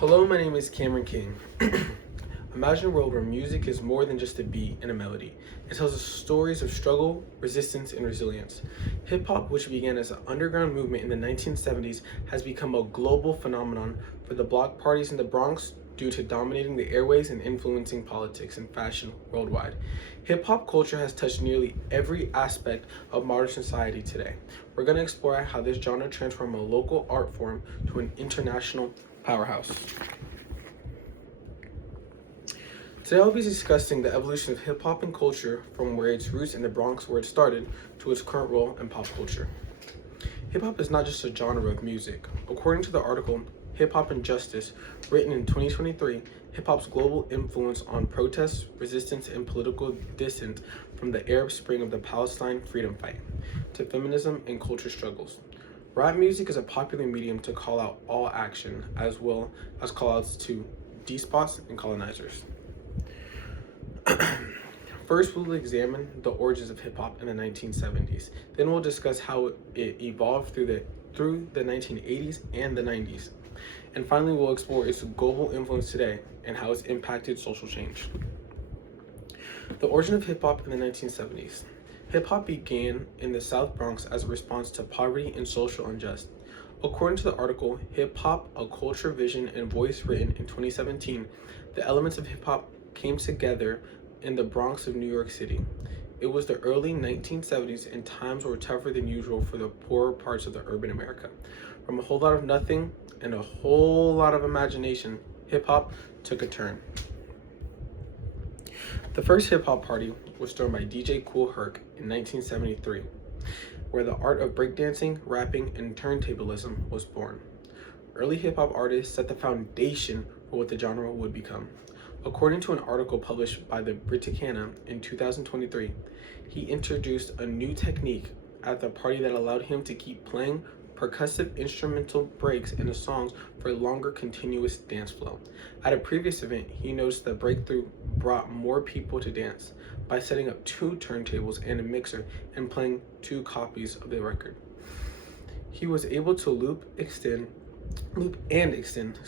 Hello, my name is Cameron King. Imagine a world where music is more than just a beat and a melody. It tells us stories of struggle, resistance, and resilience. Hip hop, which began as an underground movement in the 1970s, has become a global phenomenon for the block parties in the Bronx due to dominating the airways and influencing politics and fashion worldwide. Hip hop culture has touched nearly every aspect of modern society today. We're going to explore how this genre transformed a local art form to an international powerhouse. Today I'll be discussing the evolution of hip-hop and culture from where its roots in the Bronx where it started to its current role in pop culture. Hip-hop is not just a genre of music. According to the article Hip-Hop and Justice, written in 2023, hip-hop's global influence on protests, resistance, and political dissent from the Arab Spring of the Palestine freedom fight to feminism and culture struggles. Rap music is a popular medium to call out all action, as well as call-outs to despots and colonizers. First, we'll examine the origins of hip-hop in the 1970s. Then we'll discuss how it evolved through the 1980s and the 90s. And finally, we'll explore its global influence today and how it's impacted social change. The origin of hip-hop in the 1970s. Hip-hop began in the South Bronx as a response to poverty and social unrest. According to the article, Hip-Hop, A Culture, Vision, and Voice, written in 2017, the elements of hip-hop came together in the Bronx of New York City. It was the early 1970s and times were tougher than usual for the poorer parts of the urban America. From a whole lot of nothing and a whole lot of imagination, hip-hop took a turn. The first hip-hop party was thrown by DJ Kool Herc in 1973, where the art of breakdancing, rapping, and turntablism was born. Early hip-hop artists set the foundation for what the genre would become. According to an article published by the Britannica in 2023, he introduced a new technique at the party that allowed him to keep playing percussive instrumental breaks in the songs for a longer continuous dance flow. At a previous event, he noticed the breakthrough brought more people to dance by setting up 2 turntables and a mixer and playing 2 copies of the record. He was able to loop and extend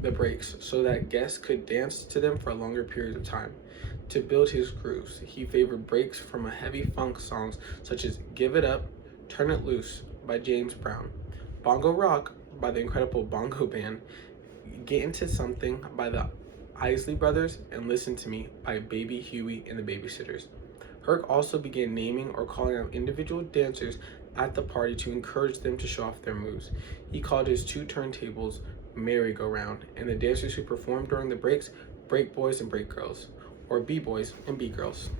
the breaks so that guests could dance to them for a longer period of time. To build his grooves, he favored breaks from heavy funk songs such as Give It Up, Turn It Loose by James Brown, Bongo Rock by the Incredible Bongo Band, Get Into Something by the Isley Brothers, and Listen to Me by Baby Huey and the Babysitters. Herc also began naming or calling out individual dancers at the party to encourage them to show off their moves. He called his 2 turntables merry-go-round, and the dancers who performed during the breaks, break boys and break girls, or b-boys and b-girls.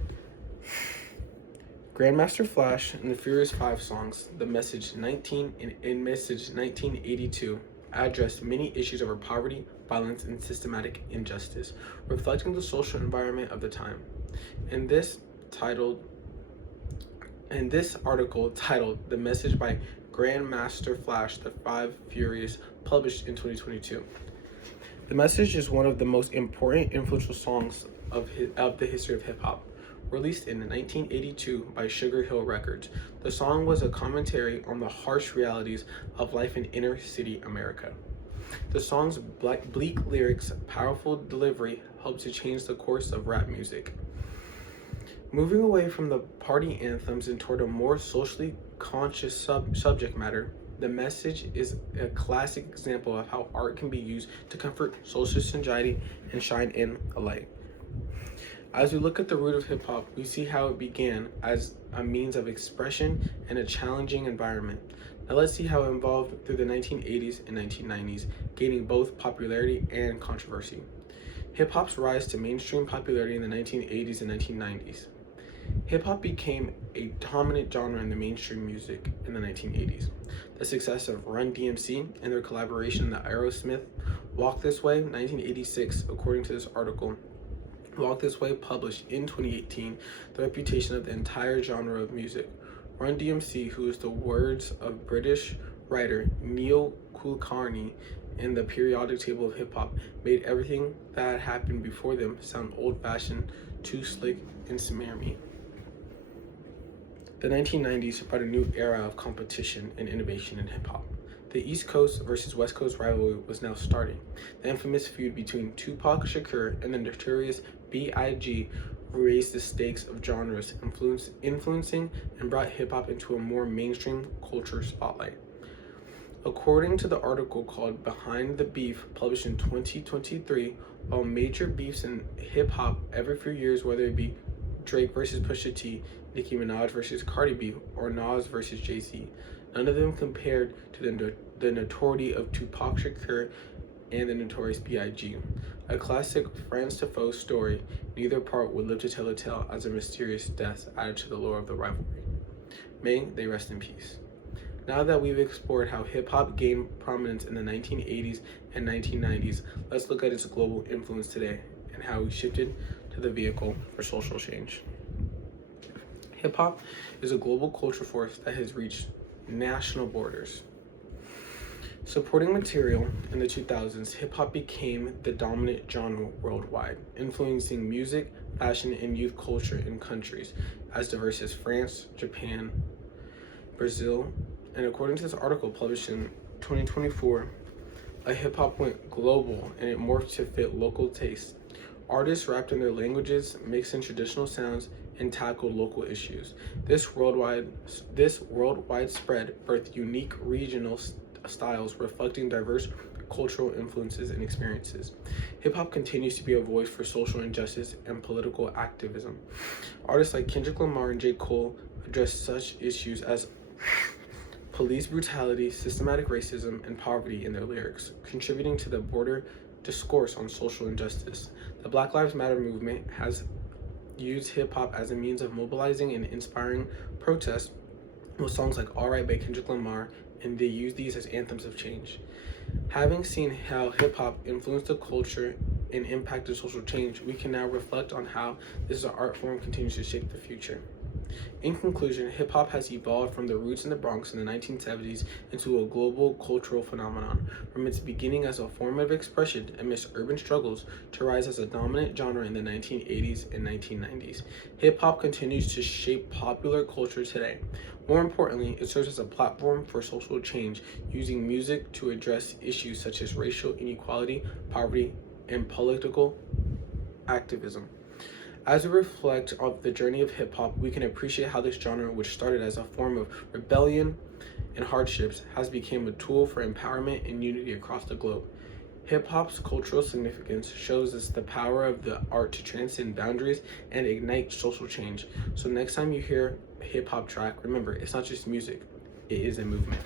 Grandmaster Flash and the Furious 5 songs, The Message 19 and Message 1982, addressed many issues over poverty, violence, and systematic injustice, reflecting the social environment of the time. In this article titled The Message by Grandmaster Flash, The 5 Furious, published in 2022. The Message is one of the most important influential songs of the history of hip-hop. Released in 1982 by Sugar Hill Records, the song was a commentary on the harsh realities of life in inner-city America. The song's bleak lyrics, powerful delivery helped to change the course of rap music. Moving away from the party anthems and toward a more socially conscious subject matter, The Message is a classic example of how art can be used to comfort social anxiety and shine in a light. As we look at the root of hip-hop, we see how it began as a means of expression in a challenging environment. Now let's see how it evolved through the 1980s and 1990s, gaining both popularity and controversy. Hip-hop's rise to mainstream popularity in the 1980s and 1990s. Hip-hop became a dominant genre in the mainstream music in the 1980s. The success of Run DMC and their collaboration with Aerosmith, Walk This Way, 1986, according to this article, Walk This Way published in 2018 the reputation of the entire genre of music. Run DMC, who is the words of British writer Neil Kulkarni in the periodic table of hip-hop, made everything that had happened before them sound old-fashioned, too slick, and smarmy. The 1990s brought a new era of competition and innovation in hip-hop. The East Coast versus West Coast rivalry was now starting. The infamous feud between Tupac Shakur and the notorious B.I.G. raised the stakes of genres, influencing and brought hip-hop into a more mainstream culture spotlight. According to the article called Behind the Beef, published in 2023, while major beefs in hip-hop every few years, whether it be Drake versus Pusha T, Nicki Minaj versus Cardi B, or Nas versus Jay-Z, none of them compared to the notoriety of Tupac Shakur and the notorious B.I.G. A classic friends to foes story, neither part would live to tell a tale as their mysterious deaths added to the lore of the rivalry. May they rest in peace. Now that we've explored how hip-hop gained prominence in the 1980s and 1990s, let's look at its global influence today and how we shifted to the vehicle for social change. Hip-hop is a global culture force that has reached national borders. Supporting material in the 2000s, hip-hop became the dominant genre worldwide, influencing music, fashion, and youth culture in countries as diverse as France, Japan, Brazil, and according to this article published in 2024, hip-hop went global and it morphed to fit local tastes. Artists rapped in their languages, mixed in traditional sounds, and tackled local issues. This worldwide spread birthed unique regional styles reflecting diverse cultural influences and experiences. Hip-hop continues to be a voice for social injustice and political activism. Artists like Kendrick Lamar and J. Cole address such issues as police brutality, systematic racism, and poverty in their lyrics, contributing to the broader discourse on social injustice. The Black Lives Matter movement has used hip-hop as a means of mobilizing and inspiring protest with songs like All Right by Kendrick Lamar, and they use these as anthems of change. Having seen how hip-hop influenced the culture and impacted social change, we can now reflect on how this art form continues to shape the future. In conclusion, hip-hop has evolved from the roots in the Bronx in the 1970s into a global cultural phenomenon, from its beginning as a form of expression amidst urban struggles to rise as a dominant genre in the 1980s and 1990s. Hip-hop continues to shape popular culture today. More importantly, it serves as a platform for social change, using music to address issues such as racial inequality, poverty, and political activism. As we reflect on the journey of hip-hop, we can appreciate how this genre, which started as a form of rebellion and hardships, has become a tool for empowerment and unity across the globe. Hip-hop's cultural significance shows us the power of the art to transcend boundaries and ignite social change. So next time you hear a hip-hop track, remember, it's not just music, it is a movement.